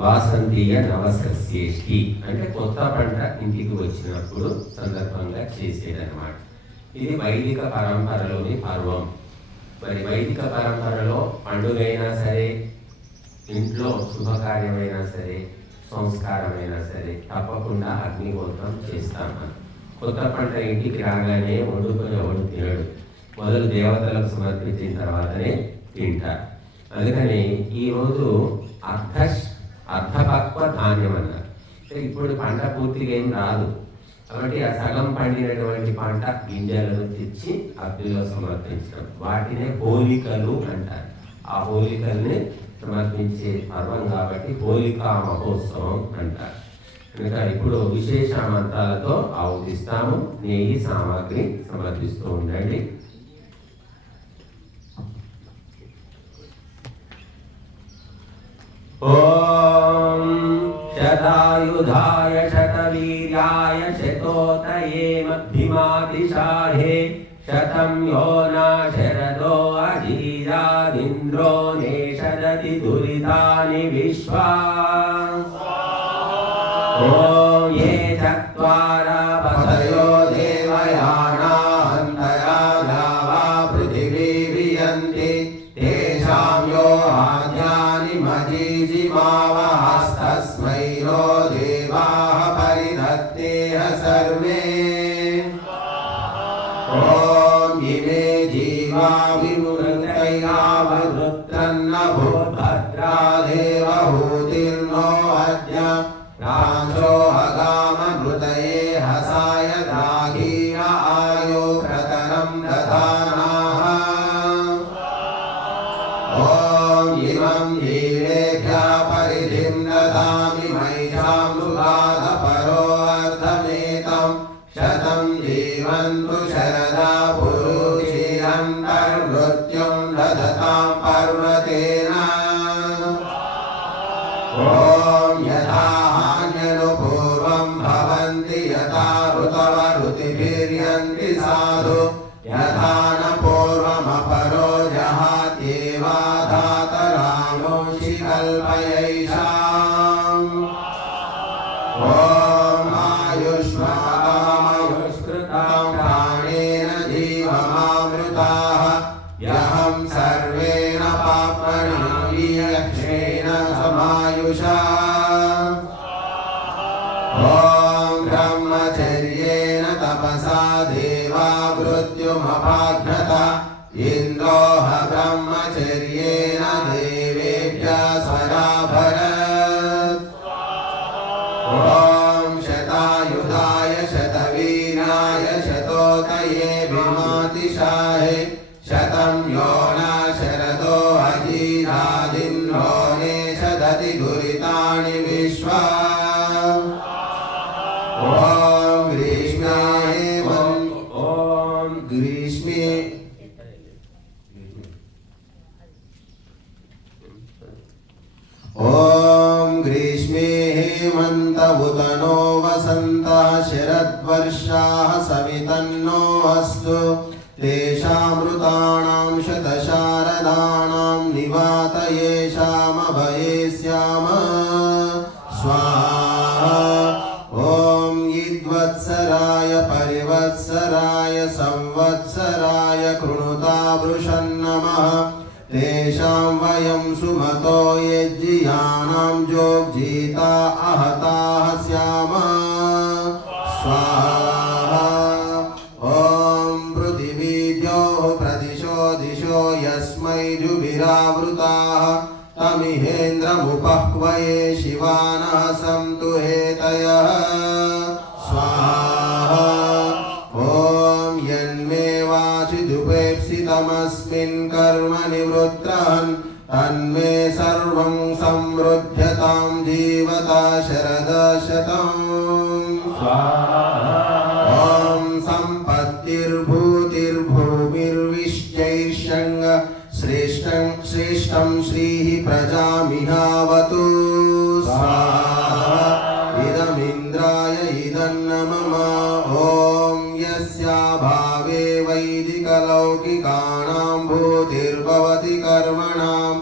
వాసంతీయ నవసస్యేష్టి అంటే కొత్త పంట ఇంటికి వచ్చినప్పుడు సందర్భంగా చేసేదన్నమాట. ఇది వైదిక పరంపరలోని పర్వం. మరి వైదిక పరంపరలో పండుగైనా సరే, ఇంట్లో శుభకార్యమైనా సరే, సంస్కారమైనా సరే తప్పకుండా అగ్నిహోత్రం చేస్తాం. కొత్త పంట ఇంటికి రాగానే వండుకొని ఎవడు తినడు, మొదలు దేవతలకు సమర్పించిన తర్వాతనే తింటారు. అందుకని ఈరోజు అర్ధపక్వ ధాన్యం అన్నారు. ఇప్పుడు పంట పూర్తిగా ఏం రాదు కాబట్టి ఆ సగం పండినటువంటి పంట గింజలను తెచ్చి అగ్నిలో సమర్పించడం, వాటినే హోలికలు అంటారు. ఆ హోలికల్ని సమర్పించే పర్వం కాబట్టి హోలికా మహోత్సవం అంటారు. కనుక ఇప్పుడు విశేష మంత్రాలతో ఆవుతిస్తాము. నెయ్యి సామాగ్రి సమర్పిస్తూ ఉండండి. ఓం శతాయుధాయ శతవీర్యాయ శతోతయే మధ్యమాతిశాహే శతం యోనా శరదో అజీరాదింద్రో నేషదతి దురితాని విశ్వా. ఓం ఏ చత్వారా పదయో దేవయానా అంతరా గావా పృథివీ వియంతి తేషాం యో ఆజ్ఞాని మజీజిమావహస్తస్మై నో దేవాః పరిధత్తేః సర్వే. ఓం ఇమే జీవా విమృతయావృత్రన్న భూభద్రా దేవహూతిర్నో అద్య రాజో అగామృతయే హసాయ రాఘీయ ఆయో ప్రతరం దధానాః. ఓం ఇమం జీవేభ్యः పరిధిం దదామి మహిషాం సుగాధ పరో అర్ధమేతం శతం జీవంతు శరదా పురుషిరంతర్మృత్యుం దదతాం పర్వతేన. ఓం యథాహాన్యను పూర్వం భవంతి యథా ఋతవరుతిభిర్యంతి సాధు యథా న పూర్వమపరో జహాత్యేవాధాతరాయోషి కల్పయైషాం. ఓం ఆయుష్మాయుష్కృతాం ప్రాణేన జీవమామృతాః యహం సర్వేణ పాప్మణి యక్షేణ సమాయుషా. ఓం బ్రహ్మచర్యేణ తపసా దేవా మృత్యుమపాఘ్నత ఇంద్రోహ బ్రహ్మచర్యేణ దేవేభ్యः స్వరాభరత్. ఓం శతాయుధాయ శతవీర్యాయ శతోతయే విమాతిశాహే శతం యోనా శరదో అజీరాదింద్రో నేషదతి దురితాని విశ్వా. ఓం గ్రీష్మే హేమంత ఉదనో వసంతః శరద్వర్షాః సవితన్నో అస్తు తేషామృతాణాం శతశారదానాం నివాతయేషామభయే స్యామ స్వాహా. ఓం ఇద్వత్సరాయ పరివత్సరాయ సంవత్సరాయ కృణుతావృషన్నమః తేషాం వయం సుమతో యజ్జియానాం జోగ్జీతా అహతాః స్యామ స్వాహా. ఓం పృథివీద్యోః ప్రదిశో దిశో యస్మై జుభిరావృతాః తమిహేంద్రముపహ్వయే శివానః సంతు హేతయః స్వాహా. ఓం యన్మే వాచిదుపేప్సితమస్మిన్ కర్మ నివృత్రహన్ తన్మే సర్వం సమృద్ధ్యతాం జీవతా శరదశతం స్వాహా. ఓం సంపత్తిర్భూతిర్భూమిర్విశ్చైష్యంగ శ్రేష్టం శ్రీః ప్రజామిహావతు స్వాహా. ఇదమింద్రాయ ఇదన్న మమ. ఓం యస్యాభావే వైదికలౌకికానాం భూతిర్భవతి కర్మణాం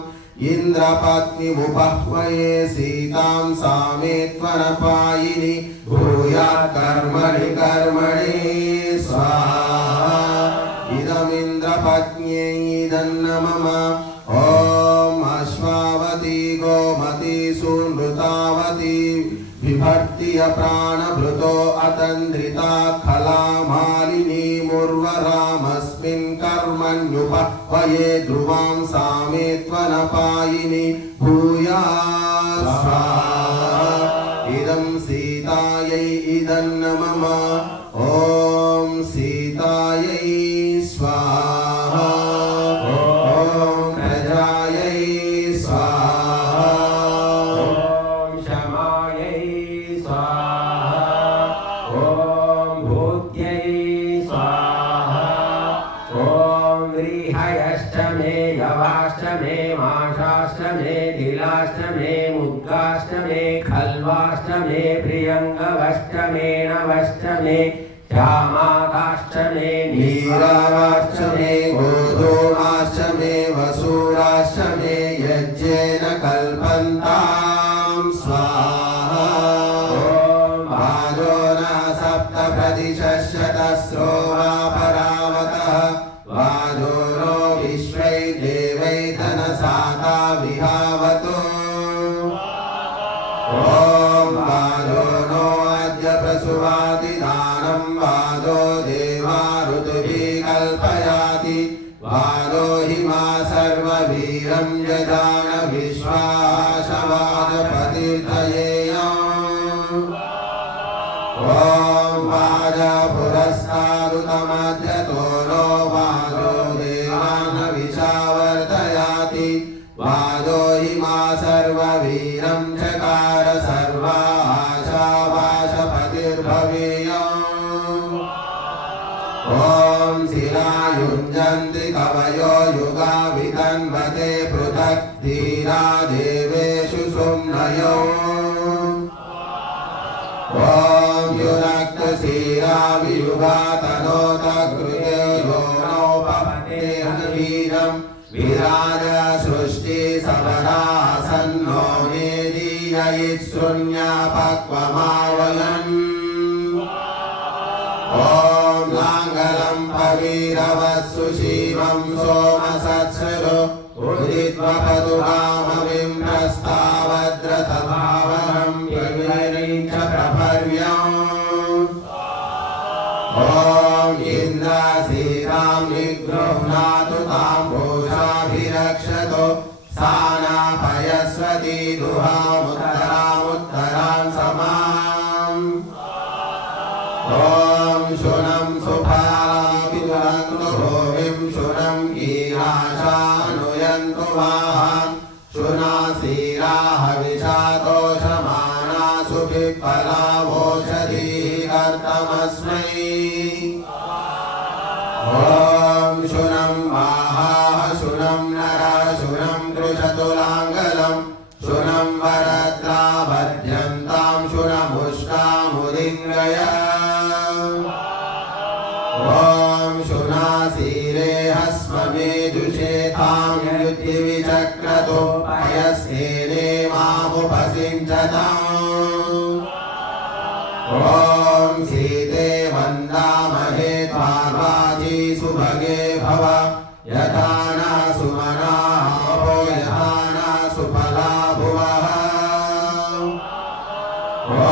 ఇంద్ర पत्नीमुपह्वये सीतां सामेत्वनपायिनि भूयात् कर्मणि कर्मणि स्वाहा इदमिन्द्रपत्न्यै इदन्न मम ॐ अश्वावती गोमती सुनृतावती विभर्त्य प्राणभृतो अतन्द्रिता खला मालिनी मुर्वरामस्मिन् कर्मण्युपह्वये ध्रुवां सामेत्वनपायिनि भूयात् स्वाहा इदं सीतायै इदन्न मम ॐ सीतायै स्वाहा ॐ प्रजायै स्वाहा ॐ क्षमायै स्वाहा ॐ भूत्यै स्वाहा ॐ व्रीहयष्टमे यवाष्टमे माषाष्टमे तिलाष्टमे मुद्गाष्टमे खल्वाष्टमे प्रियङ्गवष्टमे नवष्टमे श्यामाकाष्टमे नीलावाष्टमे गोधूमाष्टमे वसूराष्टमे यज्ञेन कल्पन्तां स्वाहा ॐ भाजो न सप्तप्रतिशतस्रो वा परावतः वाजो नो विश्वै देवै धनसाता विहावतो ॐ वाजो नो अद्य प्रसुवादिदानं वाजो देवा ऋतुभिः कल्पयाति वाजो हिमा सर्ववीरं यजान विश्वासवाजपतिर्धयेयम् ॐ वाजा पुरस्तादुतमध्यतो नो वाजो देवान् विशावर्धयाति वाजो हिमा सर्ववीरं चकार सर्वाशावाशपतिर्भवेयम् ॐ शिलायुञ्जन्ति कवयो युगाभितन्वते पृथक् धीरा देवेषु सुम्नयो ॐ युरक्तशीरावियुगातनोत कृते यो नोपपते हवीरं विराज सृष्टि सबरासन्नो नेदीयित्सृण्यापक्वमावयन् ॐ लाङ्गलं पवीरवत्सु शिवं सोमसत्सरो उदित्वपदुगामविं प्रस्तावद्रतभावनं प्रवीरीं च प्रभर्यम् ॐ इन्द्रासीतां निगृह्णातु तां भूषाभिरक्षतो सानापयस्वती दुहामुत्तरामुत्तरां समाम् ॐ शुनं सुफलाभिदुरन्तु भूमिं शुनं गीराशानुयन्तु वाहान् शुनासीराः विषातोषमाना सुपिप्पलावोषधीः कर्तमस्मै ॐ शुनं वाहाः शुनं नरः शुनं कृशतुलाङ्गलं शुनं वरद्राभद्यन्तां शुनमुष्टामुदिङ्गय ॐ शुनासीरे हस्ममेजुषेतां युद्धिविचक्रतो पयस्तेने मामुपसिञ्चताम् ॐ सीते वन्दामहे पार्वाची सुभगे भव यथा न सुमनापो यथा न सुफला भुवः ॐ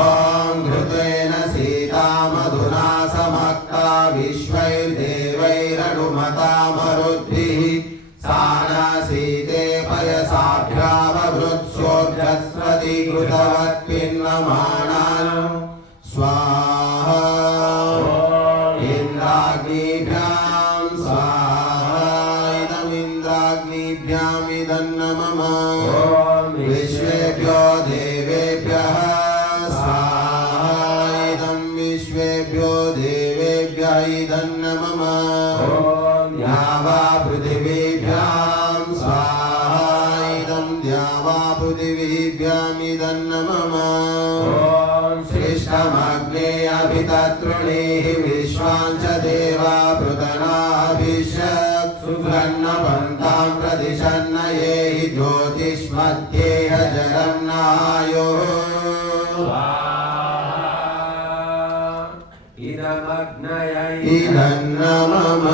घृतेन सीता मधुना समक्ता विश्वैर्देवैरनुमता मरुद्भिः सा न सीते पयसाभ्यावभृत्सोऽभ्यस्वती घृतवत्पिन्नमाना स्वाहा इन्द्राग्निभ्यां स्वाहा इदमिन्द्राग्निभ्यामिदन्न मम विश्वेभ्यो देवेभ्यः स्वाहा इदं विश्वेभ्यो देवेभ्यः इदन्न मम द्यावा पृथिवीभ्यां स्वाहा इदं द्यावा पृथिवीभ्यामिदन्न मम श्रेष्ठमग्ने अभिततृणीः विश्वां च देवा पृतनाभिषक् सुगन्नपन्तां प्रदिशन्न ये हि ज्योतिष्मध्येह जलं नायुः इदमग्नयै इदन्न मम